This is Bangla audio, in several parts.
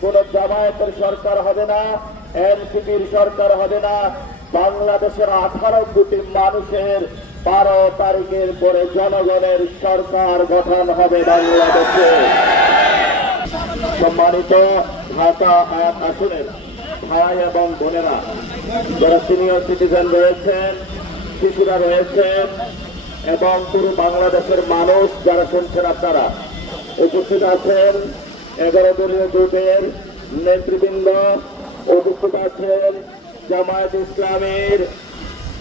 কোন জামায়াতের সরকার হবে না, এনসিপির সরকার হবে না। বাংলাদেশের 18 কোটি মানুষের 12 তারিখের পরে জনগণের সরকার গঠন হবে বাংলাদেশে। সম্মানিত ঢাকা 1 আসনের ভাই এবং বোনেরা, যারা সিনিয়র সিটিজেন রয়েছেন, শিশুরা রয়েছেন এবং পুরো বাংলাদেশের মানুষ যারা শুনছেন, আপনারা উপস্থিত আছেন। 11 দলীয় জোটের নেতৃবৃন্দ উপস্থিত আছেন। জামায়াত ইসলামীর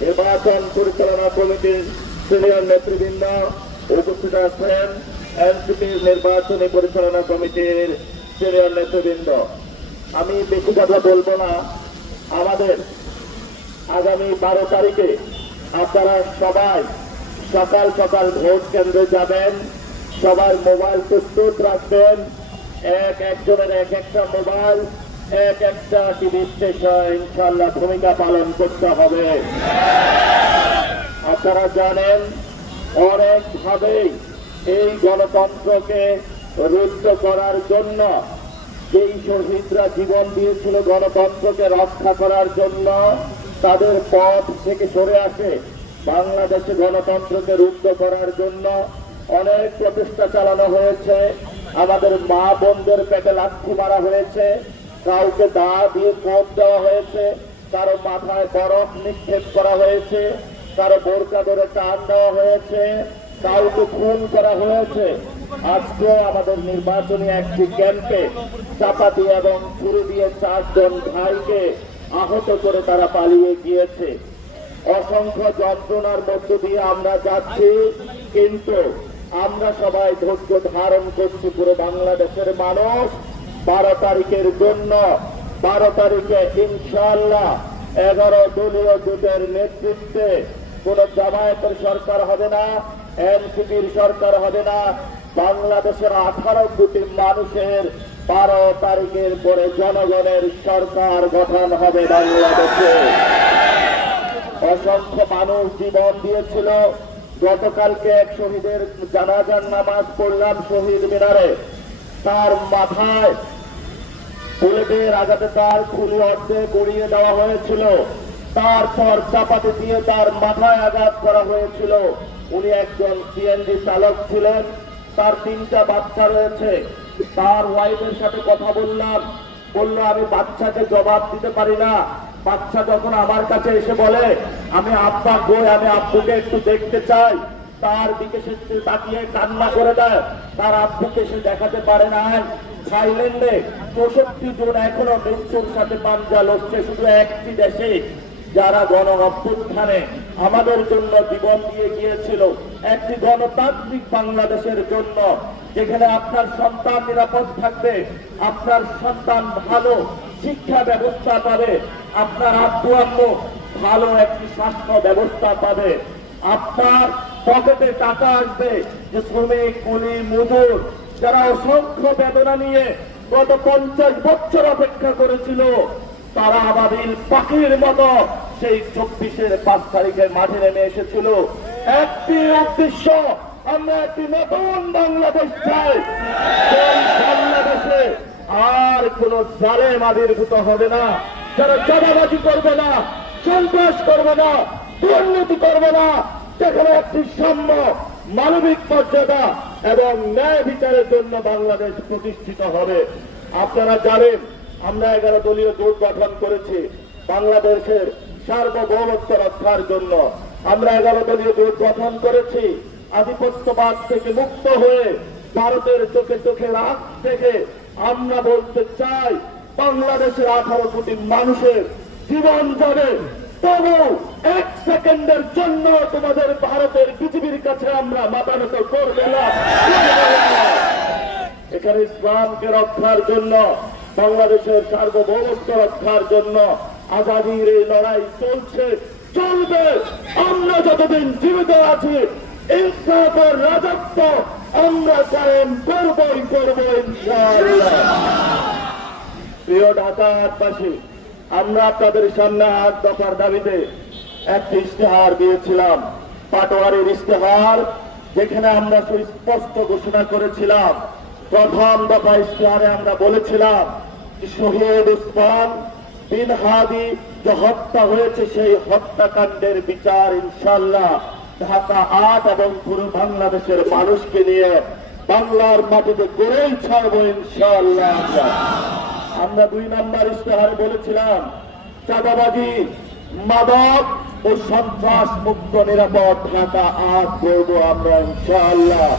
নির্বাচন পরিচালনা কমিটির সিনিয়র নেতৃবৃন্দ উপস্থিত আছেন। এনসিপির নির্বাচনী পরিচালনা কমিটির সিনিয়র নেতৃবৃন্দ। আমি বেশি কথা বলবো না। আমাদের আগামী 12 তারিখে আপনারা সবাই সকাল সকাল ভোট কেন্দ্রে যাবেন। সবার মোবাইল প্রস্তুত রাখবেন। একজনের একটা মোবাইল, একটা টিভি স্টেশন ইনশাল্লাহ ভূমিকা পালন করতে হবে। আপনারা জানেন অনেকভাবেই এই গণতন্ত্রকে রুদ্ধ করার জন্য যেই শহীদরা জীবন দিয়েছিল গণতন্ত্রকে রক্ষা করার জন্য, তাদের পথ থেকে সরে আসে বাংলাদেশে গণতন্ত্রকে রুদ্ধ করার জন্য অনেক প্রচেষ্টা চালানো হয়েছে। আমাদের মা বোনদের পেটে লাথি মারা হয়েছে, কাউকে দা দিয়ে কোপ দেওয়া হয়েছে, কারো মাথায় বরফ নিক্ষেপ করা হয়েছে, কারো বোরকা ধরে টান দেওয়া হয়েছে, কাউকে খুন করা হয়েছে। আজকে আমাদের নির্বাচনী একটি ক্যাম্পে চাপাতি এবং ছুরি দিয়ে 4 জন ভাইকে আহত করে তারা পালিয়ে গিয়েছে। অসংখ্য যন্ত্রণার মধ্য দিয়ে আমরা যাচ্ছি, কিন্তু আমরা সবাই ধৈর্য ধারণ করছি। পুরো বাংলাদেশের মানুষ 12 তারিখের জন্য, 12 তারিখে ইনশাআল্লাহ 11 দলীয় জোটের নেতৃত্বে কোন জামায়াতের সরকার হবে না, এনসিপির সরকার হবে না। বাংলাদেশের 18 কোটি মানুষের 12 তারিখের পরে জনগণের সরকার গঠন হবে বাংলাদেশে। অসংখ্য মানুষ জীবন দিয়েছিল। গতকালকে এক শহীদের জানাজার নামাজ পড়লাম শহীদ মিনারে। তার মাথায় বুলেটের আঘাতে তার খুলি অর্ধেক গড়িয়ে দেওয়া হয়েছিল। তারপর চাপাতি দিয়ে তার মাথায় আঘাত করা হয়েছিল। উনি একজন সিএনজি চালক ছিলেন। তার 3টা বাচ্চা রয়েছে। তার ওয়াইফের সাথে কথা বললাম, বললো আমি বাচ্চাকে জবাব দিতে পারি না। বাচ্চা যখন আমার কাছে এসে বলে আমি আব্বা কই, আমি আব্বুকে একটু দেখতে চাই, তার দিকে সে তাকিয়ে কান্না করে দেয়। তার আব্বুকে সে দেখাতে পারে না। থাইল্যান্ডে 64 জন এখনো মৃত্যুর সাথে পাঞ্জা লড়ছে, শুধু একটি দেশে, যারা গণ অভ্যুত্থানে আমাদের জন্য জীবন দিয়ে গিয়েছিল। একটি গণতান্ত্রিক বাংলাদেশের জন্য, যেখানে আপনার সন্তান নিরাপদ থাকবে, আপনার সন্তান ভালো শিক্ষা ব্যবস্থা পাবে, আপনার আব্বু আম্মু ভালো একটি স্বাস্থ্য ব্যবস্থা পাবে, আপনার পকেটে টাকা আসবে। যে শ্রমিক, কুলি, মজুর যারা অসংখ্য বেদনা নিয়ে গত 50 বছর অপেক্ষা করেছিল, তারা আবাবিল পাখির মতো সেই 24-এর 5 তারিখে মাঠে নেমে এসেছিল। একটি উদ্দেশ্য, আমরা একটি নতুন বাংলাদেশ চাই। সেই বাংলাদেশে আর কোন জালেম আবির্ভূত হবে না, যারা চাঁদাবাজি করবে না, সন্ত্রাস করবে না, দুর্নীতি করবে না, যেখানে একটি সাম্য, মানবিক মর্যাদা এবং ন্যায় বিচারের জন্য বাংলাদেশ প্রতিষ্ঠিত হবে। আপনারা জানেন আমরা 11 দলীয় জোট গঠন করেছি বাংলাদেশের সার্বভৌমত্ব রক্ষার জন্য। আমরা 11 দলীয় জোট গঠন করেছি আধিপত্যবাদ থেকে মুক্ত হয়ে, ভারতের চোখে চোখে রাখ থেকে আমরা বলতে চাই বাংলাদেশের 18 কোটি মানুষের জীবন যাবে, তবু 1 সেকেন্ডের জন্য তোমাদের ভারতের বিজেপির কাছে আমরা মাথা নত করব না। এখানে ইসলামকে রক্ষার জন্য, বাংলাদেশের সার্বভৌমত্ব রক্ষার জন্য আজাদির এই লড়াই চলছে, চলবে। আমরা যতদিন জীবিত আছি ইনসাফের রাজত্ব আমরা কায়েম করবই করব ইনশাআল্লাহ। প্রিয় ঢাকাবাসী, আমরা আপনাদের সামনে 8 দফার দাবিতে একটি ইশতেহার দিয়েছিলাম, পাটোয়ারির ইশতেহার, যেখানে আমরা সুস্পষ্ট ঘোষণা করেছিলাম। প্রথম দফা ইশতেহারে আমরা বলেছিলাম শহীদ উসমান বিন হাদি যে হত্যা হয়েছে, সেই হত্যাকাণ্ডের বিচার ইনশাআল্লাহ ঢাকা ৮ এবং পুরো বাংলাদেশের মানুষকে নিয়ে বাংলার মাটিতে গড়েই ছাড়বো ইনশাআল্লাহ। আমরা ২ নম্বর ইশতেহারে বলেছিলাম চাঁদাবাজি, মাদক ও সন্ত্রাস মুক্ত নিরাপদ ঢাকা ৮ করবো আমরা ইনশাআল্লাহ।